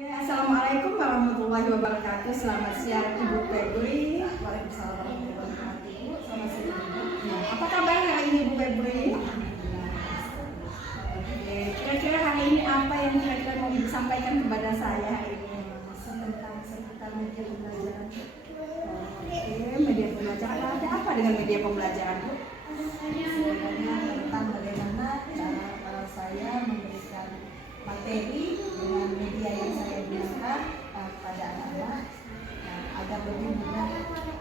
Assalamualaikum warahmatullahi wabarakatuh. Selamat siang Ibu Febri. Waalaikumsalam warahmatullahi wabarakatuh. Selamat siang Ibu. Apa kabar hari ini Ibu Febri? Kira-kira hari ini apa yang kira-kira mau disampaikan kepada saya hari ini? Seputar media pembelajaran. Media pembelajaran. Ada apa dengan media pembelajaran, Bu? Sebenarnya tentang bagaimana cara saya memberikan materi dengan media yang saya gunakan pada anak-anak agar lebih mudah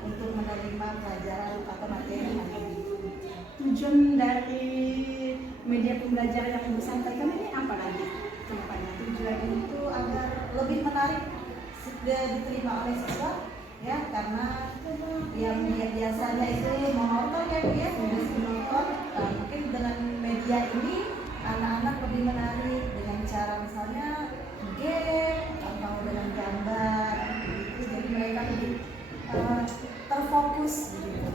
untuk menerima pelajaran atau materi hari ini. Tujuan dari media pembelajaran yang Ibu sampaikan ini apa lagi? Tujuan itu agar lebih menarik diterima oleh siswa, ya, karena yang biasanya itu monoton ya Bu ya, monoton. Mungkin dengan media ini anak-anak lebih menarik dengan cara misalnya game atau dengan gambar gitu. Jadi mereka lebih terfokus gitu.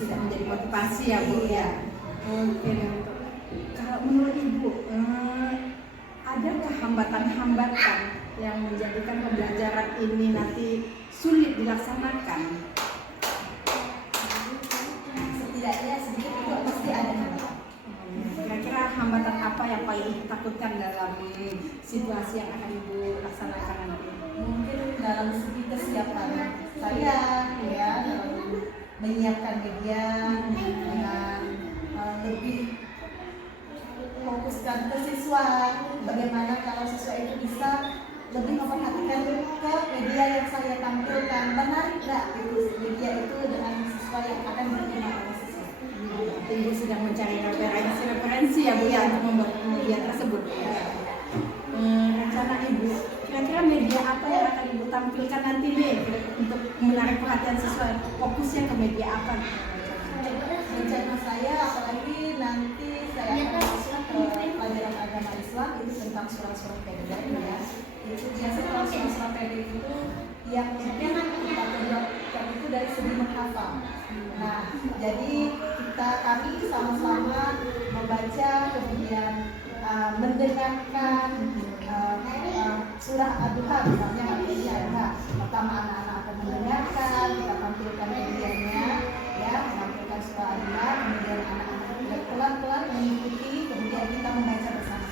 Tidak menjadi motivasi ya Bu ya. Oke. Kalau menurut Ibu, adakah hambatan-hambatan yang menjadikan pembelajaran ini nanti sulit dilaksanakan? Setidaknya sedikit itu pasti ada hambatan. Kira-kira hambatan apa yang paling ditakutkan dalam situasi yang akan Ibu laksanakan nanti? Mungkin dalam segi kesiapan saya ya dalam menyiapkan media dengan lebih fokuskan ke siswa, bagaimana kalau siswa itu bisa lebih memperhatikan ke media yang saya tampilkan, menarik nggak itu media itu dengan siswa yang akan diterima oleh siswa. Ibu sedang mencari referensi ya Bu ya untuk membuat media tersebut. Rencana Ibu, kira-kira media apa yang akan Ibu tampilkan nanti nih untuk menarik perhatian siswa? Fokusnya ke media apa? Rencana saya apalagi nanti saya akan masuk ke pelajaran agama Islam itu tentang surat-surat pendek ya. Itu biasa kalau surat-surat pendek itu yang mungkin kita perlukan itu dari segi menghafal. Nah, jadi kami sama-sama membaca kemudian mendengarkan surah Ad-Duha misalnya hari Ad-Duha. Pertama anak-anak akan mendengarkan, kita tampilkan medianya ya, menampilkan surah Ad-Duha, kemudian anak-anak pelan-pelan mengikuti, kemudian kita membaca bersama.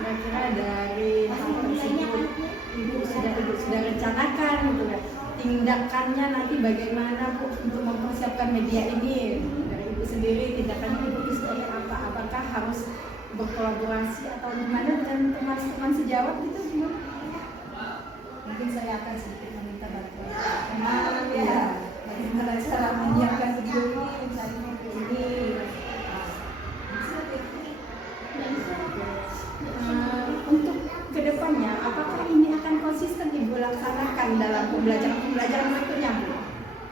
Kira-kira dari hal tersebut Ibu sudah rencanakan gitu ya. Tindakannya nanti bagaimana Bu untuk mempersiapkan media ini? Dari Ibu sendiri tindakannya Ibu seperti apa? Apakah harus berkolaborasi atau gimana dengan teman-teman sejawat gitu gimana? Mungkin saya akan sedikit meminta bantuan teman ya, bagaimana cara menyiapkan video ini, mencari video ini. Untuk kedepannya, apakah ini akan konsisten Ibu laksanakan dalam pembelajaran berikutnya Bu?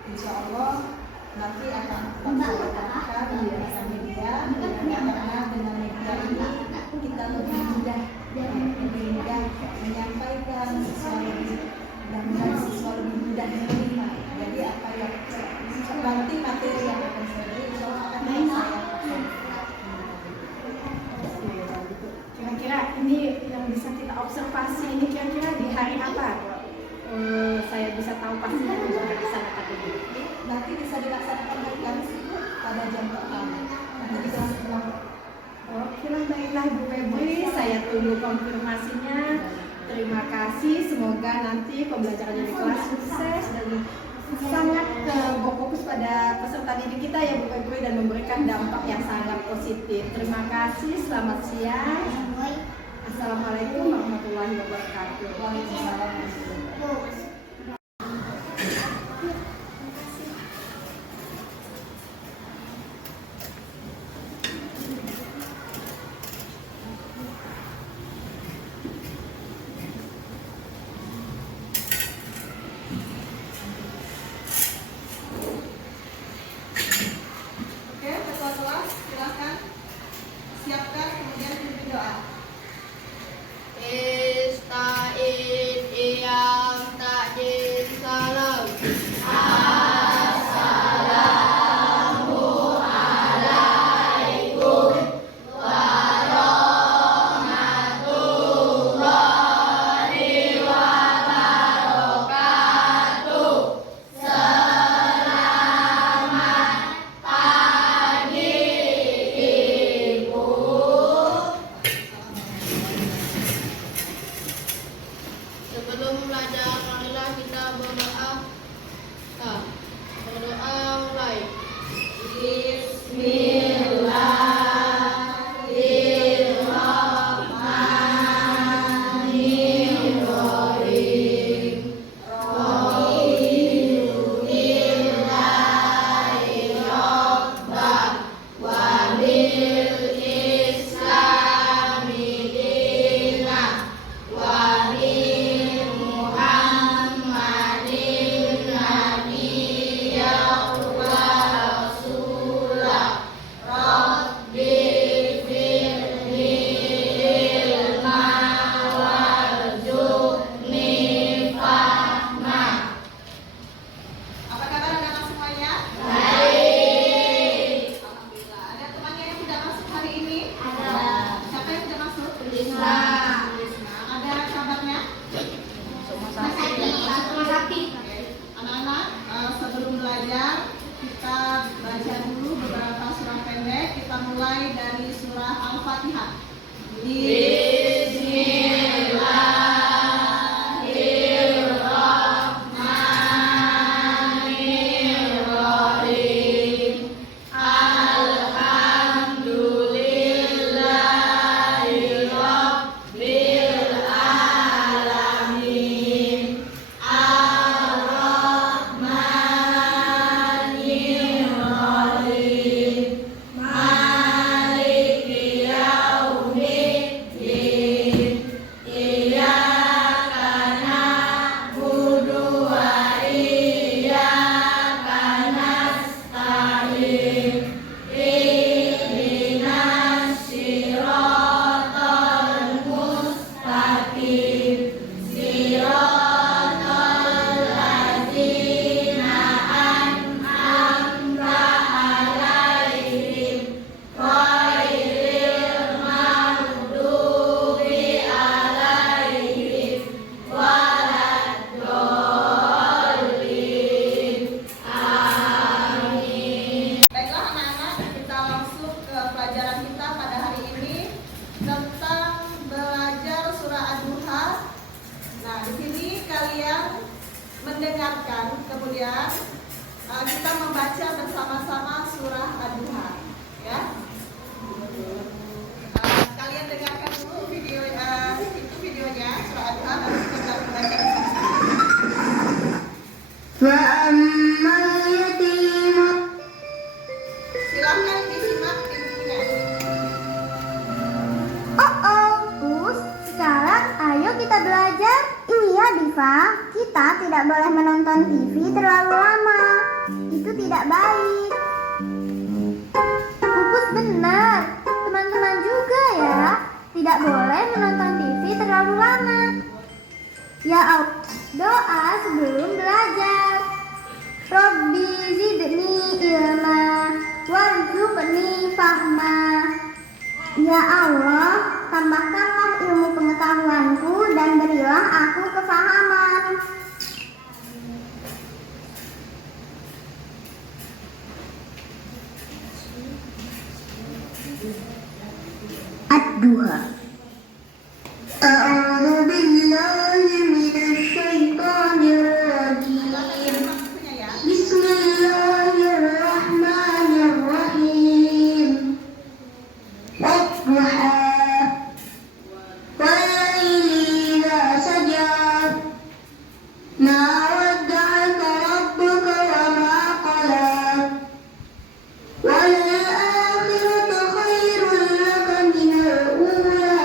Insya Allah nanti akan lakukan menggunakan media karena dengan media ini kita lebih mudah menyampaikan siswa lebih mudah menerima. Jadi apa yang nanti materi yang akan saya beri insya Allah akan saya Kira-kira ini yang bisa kita observasi ini kira-kira di hari apa? Saya bisa tahu pastinya untuk dilaksanakan ini. nanti bisa dilaksanakan hari Kamis pada jam pertama. Nanti di kelas ulang. Oke lah, baiklah Bu Febri, saya tunggu konfirmasinya. Terima kasih, semoga nanti pembelajarannya di kelas sukses dan sangat berfokus pada peserta didik kita ya Bu Febri dan memberikan dampak yang sangat positif. Terima kasih, selamat siang. Assalamualaikum warahmatullahi wabarakatuh. Waalaikumsalam warahmatullahi wabarakatuh. Oke, ketua kelas silakan siapkan kemudian pimpin doa. Istain iyam ta dimulai dari surah Al-Fatihah. Baiklah anak-anak, kita langsung ke pelajaran kita pada hari ini tentang belajar surah Ad-Duha. Nah, di sini kalian mendengarkan, kemudian kita membaca bersama-sama surah Ad-Duha, ya. Kalian dengarkan dulu videonya surah Ad-Duha, lalu kita membaca bersama-sama. Silahkan disimak videonya. Sekarang ayo kita belajar. Iya Diva, kita tidak boleh menonton TV terlalu lama. Itu tidak baik. Pupus benar, teman-teman juga ya. Tidak boleh menonton TV terlalu lama. Ya Allah, doa sebelum belajar. Robbi zidni ilma warzuqni fahma. Ya Allah, tambahkanlah ilmu pengetahuanku dan berilah aku kefahaman. Ad-Duha. A'udzu billahi minasy syaithanir rajim. Bismillahirrahmanirrahim. Wadduha. Wal-laili idza saja. Ma wadda'aka rabbuka wa ma qala. Wal-akhiratu khairun laka minal ula.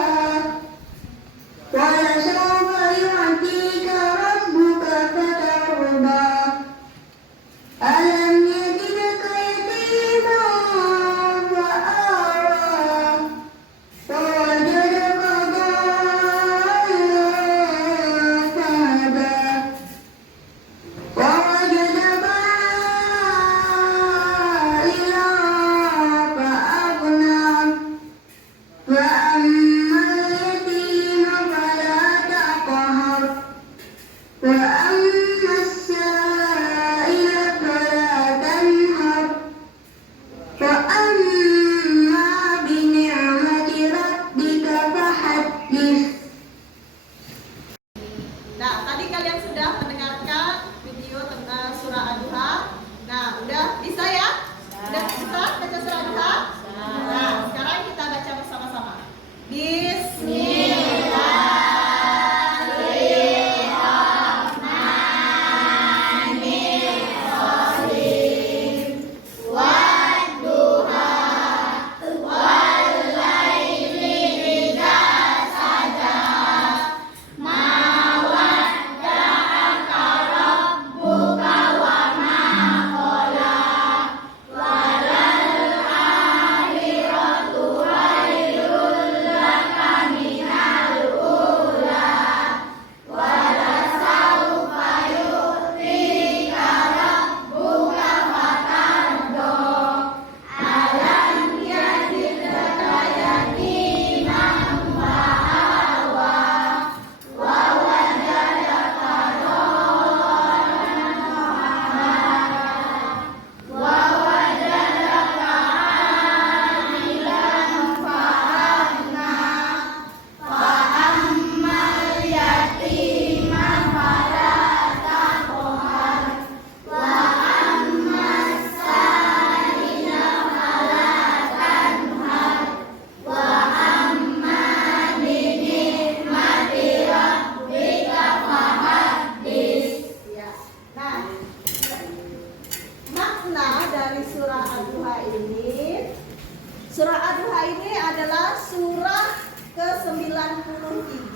Surah Ad-Duha ini adalah surah ke-93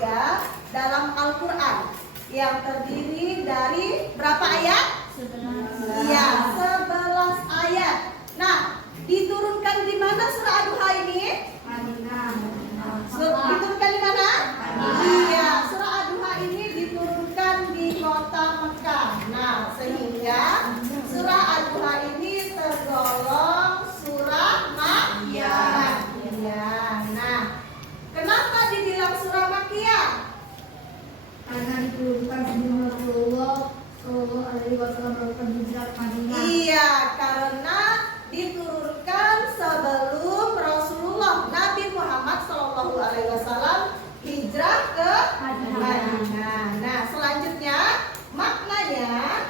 dalam Al-Quran yang terdiri dari berapa ayat? 11. Iya, 11 ayat. Nah, diturunkan di mana surah Ad-Duha ini? Diturunkan di mana? Iya, surah Ad-Duha ini diturunkan di kota Mekah. Nah, sehingga surah Ad-Duha ini tergolong surah Makkiyah. Nah, kenapa dibilang surah Makkiyah? Karena diturunkan sebelum Rasulullah Shallallahu Alaihi Wasallam melakukan hijrah ke Madinah. Iya, karena diturunkan sebelum Rasulullah Nabi Muhammad Shallallahu Alaihi Wasallam hijrah ke Madinah. Nah, selanjutnya maknanya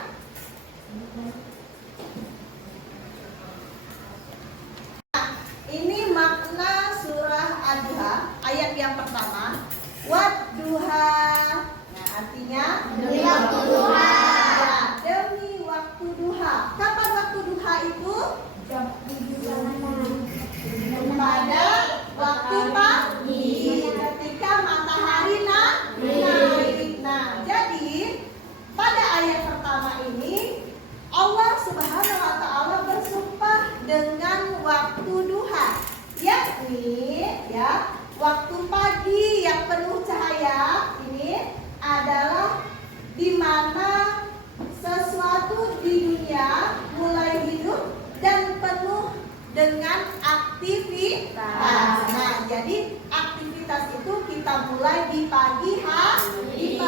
ini makna surah Ad-Duha ayat yang pertama, Wadduha. Nah, artinya Demi waktu duha. Ya, demi waktu duha. Kapan waktu duha itu? Pada waktu pagi, ketika matahari naik. Nah, jadi pada ayat pertama ini Allah Subhanahu wa taala bersumpah dengan waktu duha, yakni ya, waktu pagi yang penuh cahaya ini adalah di mana sesuatu di dunia mulai hidup dan penuh dengan aktivitas. Nah, jadi aktivitas itu kita mulai di pagi hari.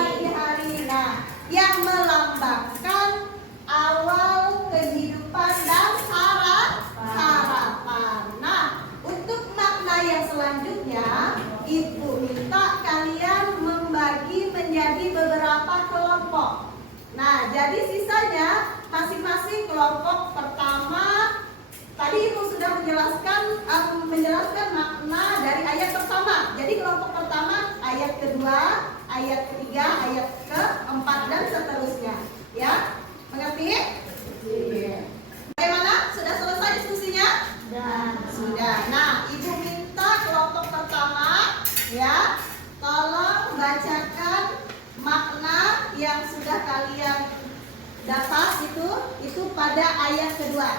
Nah, yang melambangkan awal kehidupan dan harapan. Nah, untuk makna yang selanjutnya, Ibu minta kalian membagi menjadi beberapa kelompok. Nah, jadi sisanya masing-masing kelompok pertama. Tadi Ibu sudah menjelaskan makna dari ayat pertama. Jadi kelompok pertama ayat kedua, ayat ketiga, ayat keempat dan seterusnya. Ya, mengerti? Iya. Bagaimana? Sudah selesai diskusinya? Sudah. Nah, Ibu minta kelompok pertama ya, tolong bacakan makna yang sudah kalian dapat itu pada ayat kedua.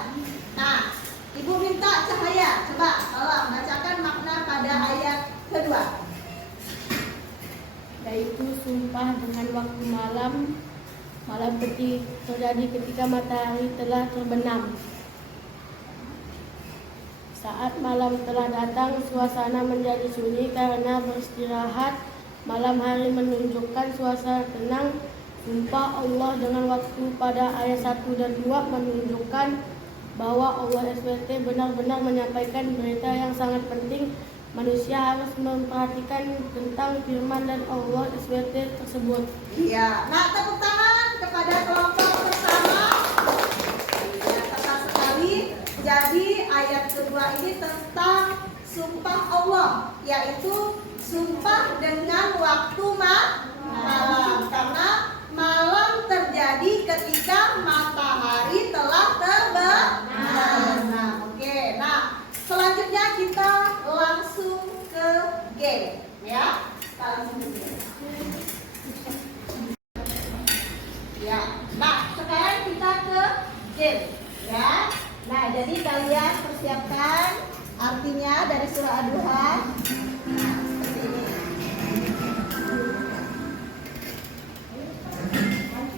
Nah, Ibu minta Cahaya, coba tolong bacakan makna pada ayat kedua. Yaitu sumpah dengan waktu malam terjadi ketika matahari telah terbenam. Saat malam telah datang, suasana menjadi sunyi karena beristirahat. Malam hari menunjukkan suasana tenang. Sumpah Allah dengan waktu pada ayat 1 dan 2 menunjukkan bahwa Allah SWT benar-benar menyampaikan berita yang sangat penting. Manusia harus memperhatikan tentang firman dan Allah SWT tersebut. Iya. Nah, tepuk tangan kepada kelompok pertama. Ya, tepat sekali. Jadi ayat kedua ini tentang sumpah Allah, yaitu sumpah dengan waktu malam, karena malam terjadi ketika matahari telah terbenam. Nah, oke. Nah, selanjutnya kita langsung ke game, ya. Kita langsung ke game. Ya. Nah, sekarang kita ke game, ya. Nah, jadi kalian persiapkan artinya dari surah Ad-Duha. Nah, seperti ini.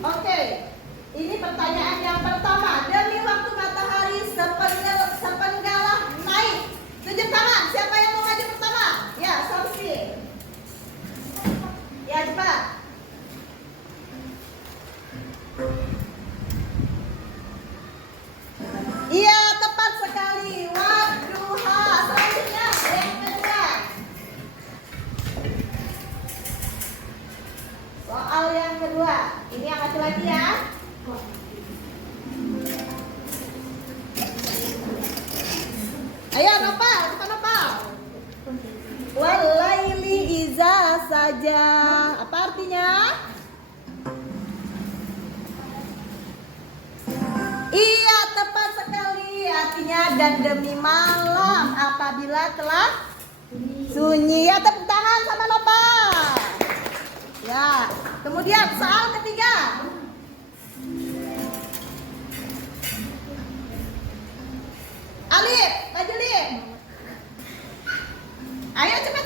Oke, ini pertanyaan yang pertama. Demi waktu matahari sepenggalah naik. Tunjuk tangan. Siapa yang mau maju pertama? Ya, Samsi. Ya, cepat. Iya, tepat sekali. Wadduha. Selanjutnya yang kedua. Soal yang kedua. Ini yang laki-laki ya. Ayo Nopal, cepat Nopal. Walaili iza saja. Apa artinya? Iya, tepat sekali. Artinya harinya dan demi malam apabila telah sunyi. Ya, tepuk tangan sama Nova. Ya, kemudian soal ketiga. Alif, maju Lif. Ayo cepat.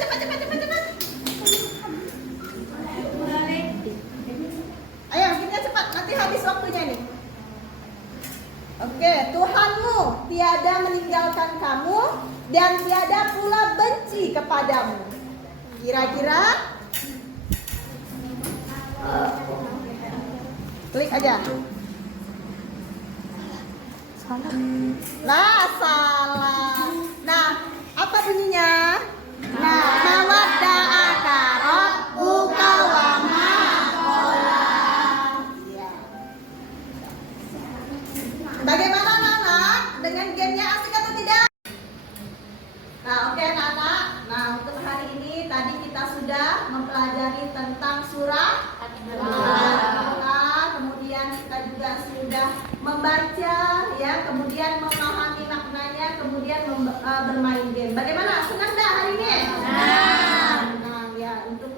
Ayo, bikinnya cepat, nanti habis waktunya nih. Oke, Tuhanmu tiada meninggalkan kamu dan tiada pula benci kepadamu. Kira-kira? Klik aja. Nah, salah. Nah, apa bunyinya? Nah, mawadda akarot ukawama kola. Ya. Bagaimana anak-anak? Dengan gamenya asik atau tidak? Nah, oke anak-anak. Nah, untuk hari ini tadi kita sudah mempelajari tentang surah Al-Quran. Kemudian kita juga sudah membaca, ya, kemudian memahami maknanya, kemudian bermain game. Bagaimana? Senang dah hari ini? Nah, ya, untuk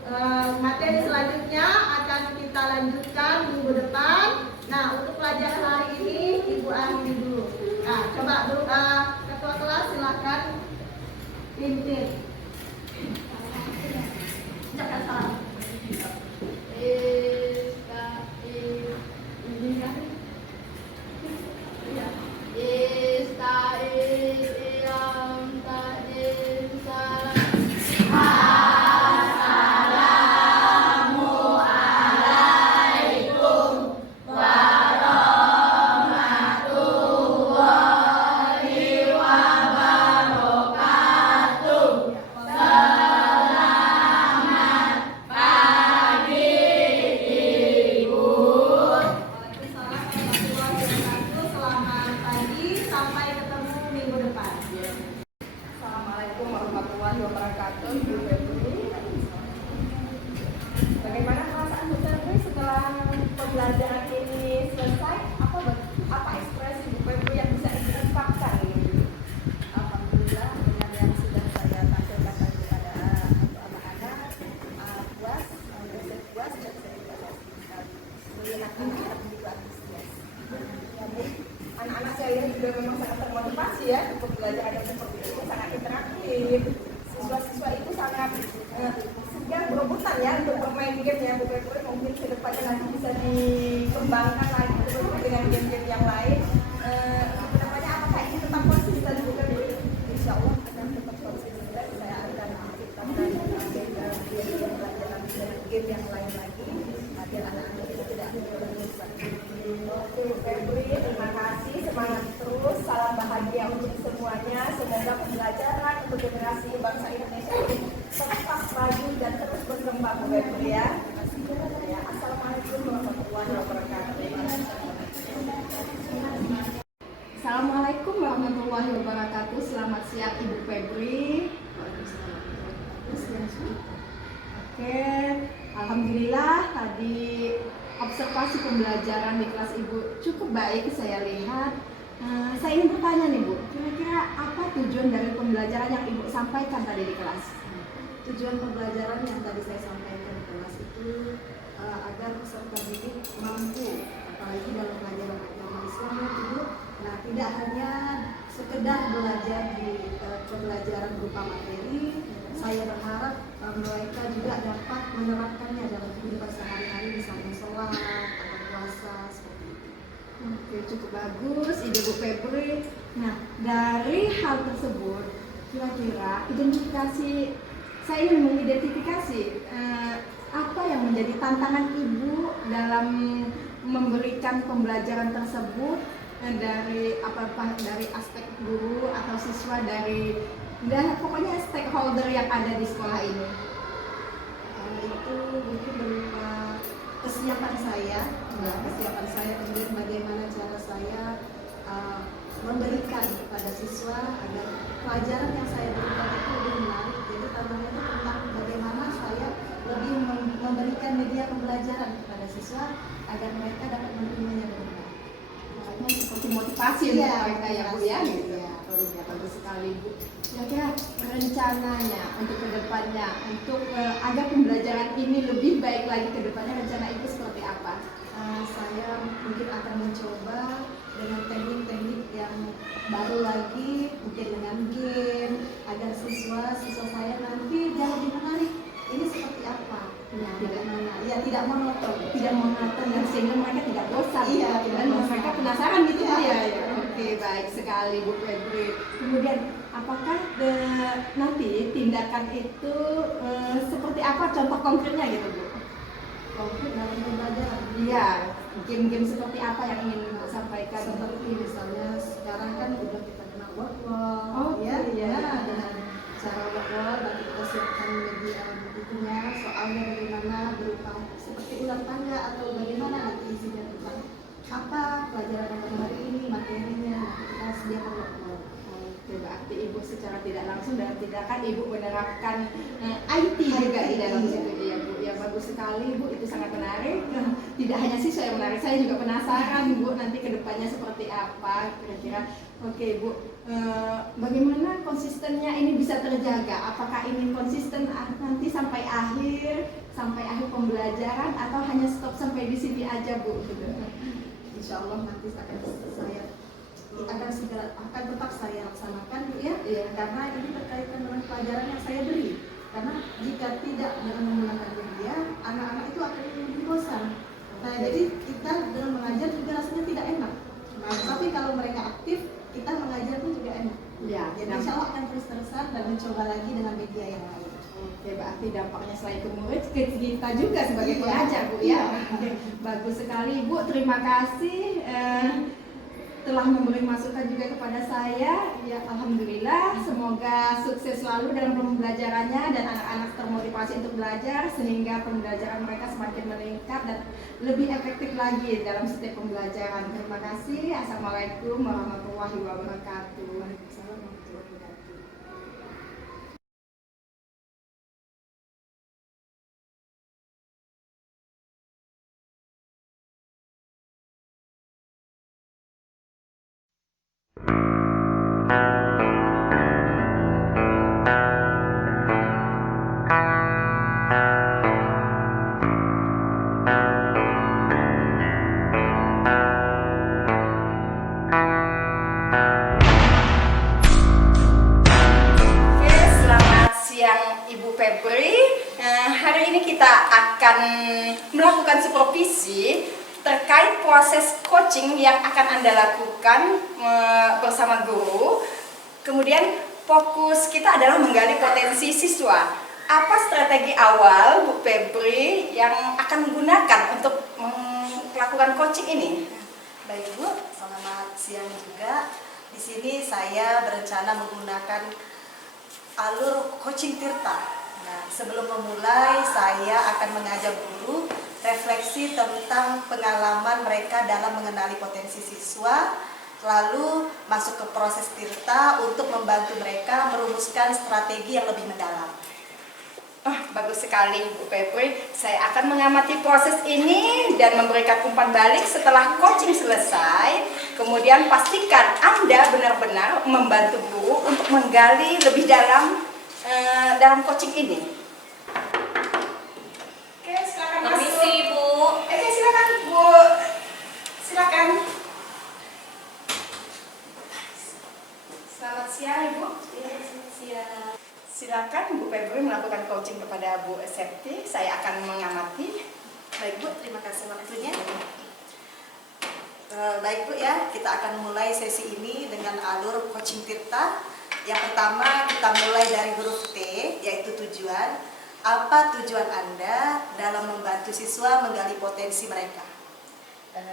materi selanjutnya akan kita lanjutkan minggu depan. Nah, untuk pelajaran hari ini Ibu akhiri dulu. Nah, coba dulu ketua kelas silakan pimpin. Ucapkan salam. Assalamualaikum warahmatullahi wabarakatuh. Ibu Febri, bagaimana perasaan Bu Febri setelah pembelajaran ini selesai? Apa ekspresi Bu Febri yang bisa diungkapkan ini? Alhamdulillah dengan yang sudah saya tampilkan tadi kepada anak-anak, puas dan saya juga pasti sekali melihat anak-anak begitu antusias. Jadi, anak-anak saya ini juga memang sangat termotivasi ya untuk belajar yang seperti itu, sangat interaktif. Siswa-siswa itu sangat segan berebutan ya untuk bermain game ya Bu Febri. Mungkin ke depannya nanti bisa dikembangkan lagi dengan game-game yang lain. Kedepannya apakah ini tetap konsisten Bu Febri? Insya Allah akan tetap konsisten. Saya akan menciptakan game yang lain lagi agar anak-anak kita tidak bosan. Oke Bu Febri, terima kasih, semangat terus, salam bahagia untuk semuanya. Semoga pembelajaran untuk generasi bangsa Indonesia ini tetap maju dan terus berkembang Bu Febri ya. Assalamualaikum warahmatullahi wabarakatuh. Assalamualaikum warahmatullahi wabarakatuh. Selamat siang Ibu Febri. Oke, alhamdulillah tadi observasi pembelajaran di kelas Ibu cukup baik saya lihat. Saya ingin bertanya nih Bu, kira-kira apa tujuan dari pembelajaran yang Ibu sampaikan tadi di kelas? Tujuan pembelajaran yang tadi saya sampaikan di kelas itu agar peserta didik mampu, apalagi dalam pelajaran agama Islam itu, nah tidak hanya sekedar belajar di pembelajaran berupa materi. Saya berharap mereka juga dapat menerapkannya dalam kehidupan sehari-hari, misalnya sholat atau puasa seperti itu. Oke, cukup bagus ide Bu Febri. Nah, dari hal tersebut, kira-kira identifikasi, saya ingin mengidentifikasi apa yang menjadi tantangan Ibu dalam memberikan pembelajaran tersebut dari dari aspek guru atau siswa dan pokoknya stakeholder yang ada di sekolah ini. Itu mungkin berupa kesiapan saya, kemudian bagaimana cara saya memberikan kepada siswa agar pelajaran yang saya berikan itu lebih menarik. Jadi tantangannya itu tentang bagaimana saya lebih memberikan media pembelajaran kepada siswa agar mereka dapat menerimanya dengan baik. Makanya seperti motivasi untuk mereka ya Bu ya. Iya. bagus sekali Bu. Kira-kira rencananya untuk kedepannya, untuk agar pembelajaran ini lebih baik lagi kedepannya, rencana Ibu seperti apa? Saya mungkin akan mencoba dengan teknik-teknik yang baru lagi, mungkin dengan game, agar siswa saya nanti jauh lebih menarik. Ini seperti apa? Ya, Bagaimana? Ya, tidak monoton. tidak monoton dan sehingga mereka tidak bosan. Iya, dan tidak mereka bosan. penasaran gitu Iya. ya. Oke, baik sekali Bu Febri. Kemudian apakah nanti tindakan itu seperti apa contoh konkretnya gitu Bu? Konkret dalam pembelajaran. Iya, game-game seperti apa yang ingin Ibu sampaikan? Seperti misalnya sekarang kan udah kita kenal word-word, Oh, ya, iya. ya, dengan cara word-word nanti kita siapkan media bukunya, soalnya bagaimana berupa seperti ulang tangga atau bagaimana nanti isinya tentang apa pelajaran yang hari ini, materinya, nanti kita sediakan word-word. Oke, berarti Ibu secara tidak langsung dalam tindakan Ibu menerapkan IT juga di dalam situ ya Bu. Ya bagus sekali Bu, itu sangat menarik. Tidak hanya siswa yang menarik, saya juga penasaran Bu nanti kedepannya seperti apa kira-kira. Oke Bu, bagaimana konsistennya ini bisa terjaga? Apakah ini konsisten nanti sampai akhir pembelajaran atau hanya stop sampai di sini aja Bu? Gitu. Insya Allah nanti akan tetap saya laksanakan Bu ya, karena ini berkaitan dengan pelajaran yang saya beri. Karena jika tidak dengan menggunakan media, anak-anak itu akan lebih bosan. Nah, jadi kita dengan mengajar juga rasanya tidak enak. Nah, tapi kalau mereka aktif, kita mengajar pun juga enak. Ya, Jadi insya Allah akan terus-terusan dan mencoba lagi dengan media yang lain. Oke, berarti dampaknya selain ke murid, ke kita juga sebagai Iya. pengajar Bu ya. Oke, bagus sekali Bu, terima kasih telah memberi masukan juga kepada saya. Ya, alhamdulillah, semoga sukses selalu dalam pembelajarannya dan anak-anak termotivasi untuk belajar sehingga pembelajaran mereka semakin meningkat dan lebih efektif lagi dalam setiap pembelajaran. Terima kasih. Assalamualaikum warahmatullahi wabarakatuh. Waalaikumsalam warahmatullahi wabarakatuh. Oke, selamat siang Ibu Febri. Hari ini kita akan melakukan supervisi terkait proses coaching yang akan Anda lakukan bersama guru. Kemudian fokus kita adalah menggali potensi siswa. Apa strategi awal Bu Febri yang akan menggunakan untuk melakukan coaching ini? Baik Bu, selamat siang juga. Di sini saya berencana menggunakan alur coaching Tirta. Nah, sebelum memulai saya akan mengajak guru refleksi tentang pengalaman mereka dalam mengenali potensi siswa, lalu masuk ke proses Tirta untuk membantu mereka merumuskan strategi yang lebih mendalam. Oh, bagus sekali Bu Febri. Saya akan mengamati proses ini dan memberikan umpan balik setelah coaching selesai. Kemudian pastikan Anda benar-benar membantu guru untuk menggali lebih dalam coaching ini. Oke, silakan masuk. Permisi Bu. Oke, silakan Bu. Silakan. Selamat siang Ibu. Siap. Silakan Bu Febri melakukan coaching kepada Bu Septi. Saya akan mengamati. Baik Bu, terima kasih waktunya. Baik Bu ya, kita akan mulai sesi ini dengan alur coaching Tirta. Yang pertama kita mulai dari huruf T, yaitu tujuan. Apa tujuan Anda dalam membantu siswa menggali potensi mereka?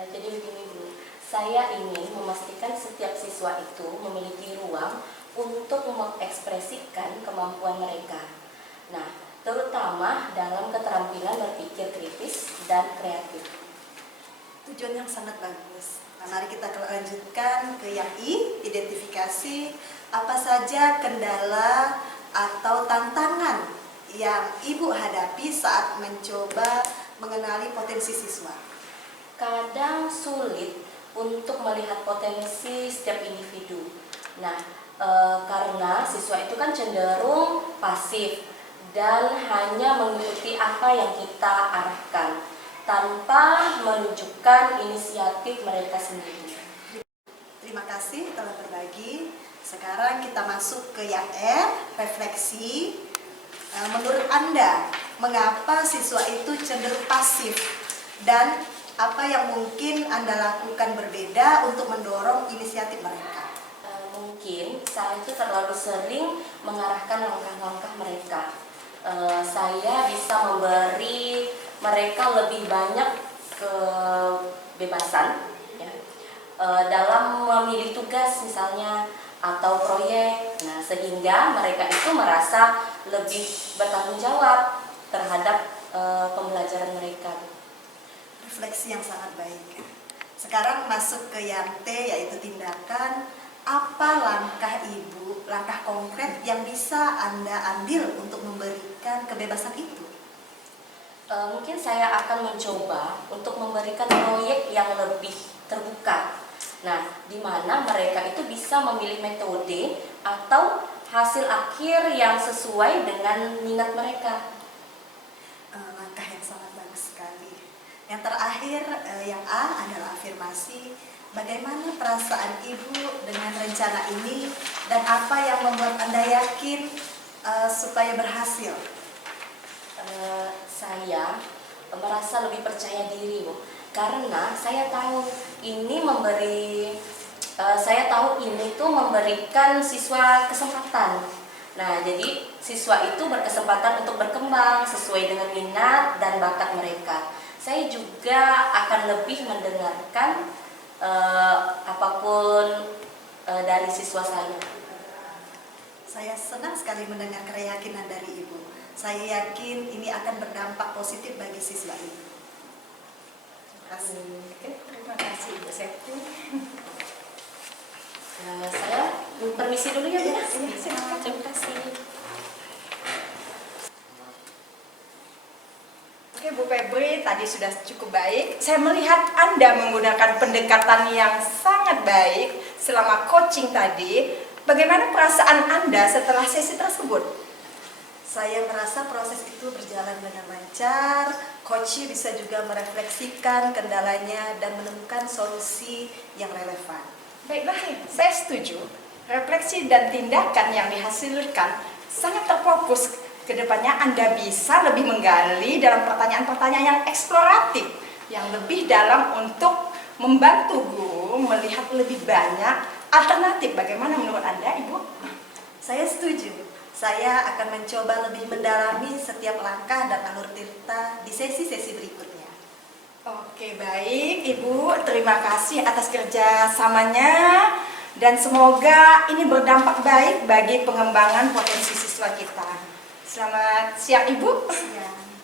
Jadi begini Bu, saya ingin memastikan setiap siswa itu memiliki ruang untuk mengekspresikan kemampuan mereka. Nah, terutama dalam keterampilan berpikir kritis dan kreatif. Tujuan yang sangat bagus. Nah, mari kita lanjutkan ke yang I, identifikasi. Apa saja kendala atau tantangan yang Ibu hadapi saat mencoba mengenali potensi siswa? Kadang sulit untuk melihat potensi setiap individu. Nah, Karena siswa itu kan cenderung pasif dan hanya mengikuti apa yang kita arahkan tanpa menunjukkan inisiatif mereka sendiri. Terima kasih telah berbagi. Sekarang kita masuk ke yang R, refleksi. Menurut Anda, mengapa siswa itu cenderung pasif? Dan apa yang mungkin Anda lakukan berbeda untuk mendorong inisiatif mereka? Mungkin saya itu terlalu sering mengarahkan langkah-langkah mereka. Saya bisa memberi mereka lebih banyak kebebasan ya, dalam memilih tugas misalnya atau proyek. Nah, sehingga mereka itu merasa lebih bertanggung jawab terhadap pembelajaran mereka. Refleksi yang sangat baik. Sekarang masuk ke yang T, yaitu tindakan. Apa langkah Ibu, langkah konkret yang bisa Anda ambil untuk memberikan kebebasan itu? Mungkin saya akan mencoba untuk memberikan proyek yang lebih terbuka. Nah, di mana mereka itu bisa memilih metode atau hasil akhir yang sesuai dengan minat mereka. Langkah yang sangat bagus sekali. Yang terakhir, yang A adalah afirmasi. Bagaimana perasaan Ibu dengan rencana ini dan apa yang membuat Anda yakin supaya berhasil? Saya merasa lebih percaya diri, Bu, karena saya tahu ini tuh memberikan siswa kesempatan. Nah, jadi siswa itu berkesempatan untuk berkembang sesuai dengan minat dan bakat mereka. Saya juga akan lebih mendengarkan apapun dari siswa saya. Saya senang sekali mendengar keyakinan dari Ibu. Saya yakin ini akan berdampak positif bagi siswa Ibu. Terima kasih. Terima kasih Ibu Septi. Saya permisi dulu ya, Bu. Silakan. Terima kasih. Oke Bu Febri, tadi sudah cukup baik. Saya melihat Anda menggunakan pendekatan yang sangat baik selama coaching tadi. Bagaimana perasaan Anda setelah sesi tersebut? Saya merasa proses itu berjalan dengan lancar. Coach bisa juga merefleksikan kendalanya dan menemukan solusi yang relevan. Baiklah, saya setuju. Refleksi dan tindakan yang dihasilkan sangat terfokus. Kedepannya Anda bisa lebih menggali dalam pertanyaan-pertanyaan yang eksploratif, yang lebih dalam untuk membantu guru melihat lebih banyak alternatif. Bagaimana menurut Anda, Ibu? Saya setuju. Saya akan mencoba lebih mendalami setiap langkah dan alur cerita di sesi-sesi berikutnya. Oke, baik Ibu. Terima kasih atas kerjasamanya dan semoga ini berdampak baik bagi pengembangan potensi siswa kita. Selamat siang Ibu. Siang.